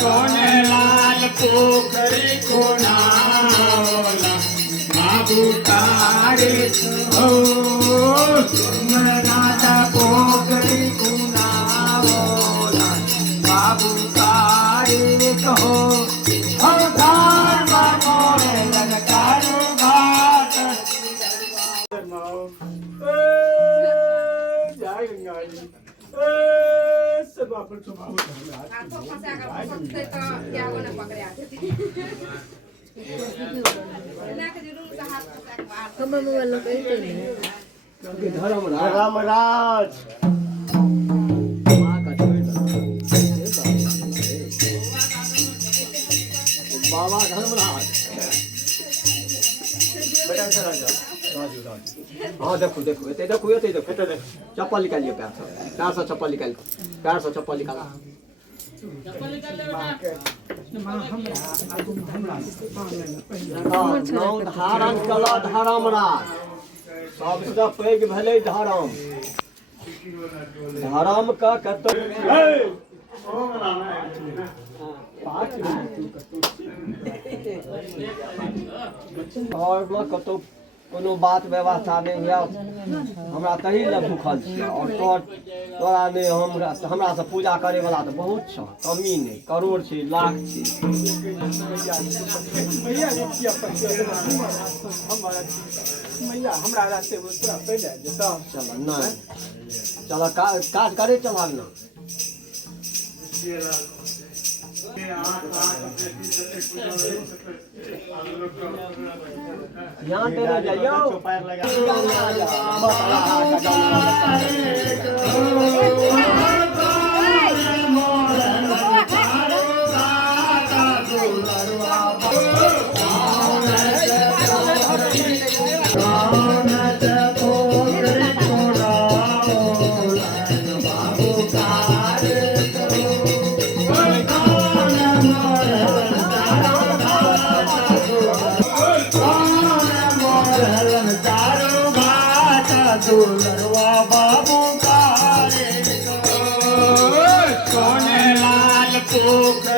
कोने लाल पोखरी कोणावला बाबू तारे हो सोमनाथ पोखरी कोणावला बाबू तारे हो धर्मराज बाबा धर्मराज हाँ देखो देखो ये देखो ये देखो चप्पल निकालिए पैर से चप्पल निकाल पैर से चप्पल निकाला धारण कल धर्मराज सबसे पैघ भेलै धर्म धर्म का कत कतौ कोनो बात व्यवस्था नहीं हुआ हमरा तही लए भूखल छी और तोरा नहीं हमरा से पूजा करे वाला तो बहुत छ कमी नहीं करोड़ छी लाख छी मैया हमरा रास्ते पूरा पहले जता चल ना चल काज करे चल ना यहाँ पे जाइयो पैर लगा बाबू का सोने लाल पोखरी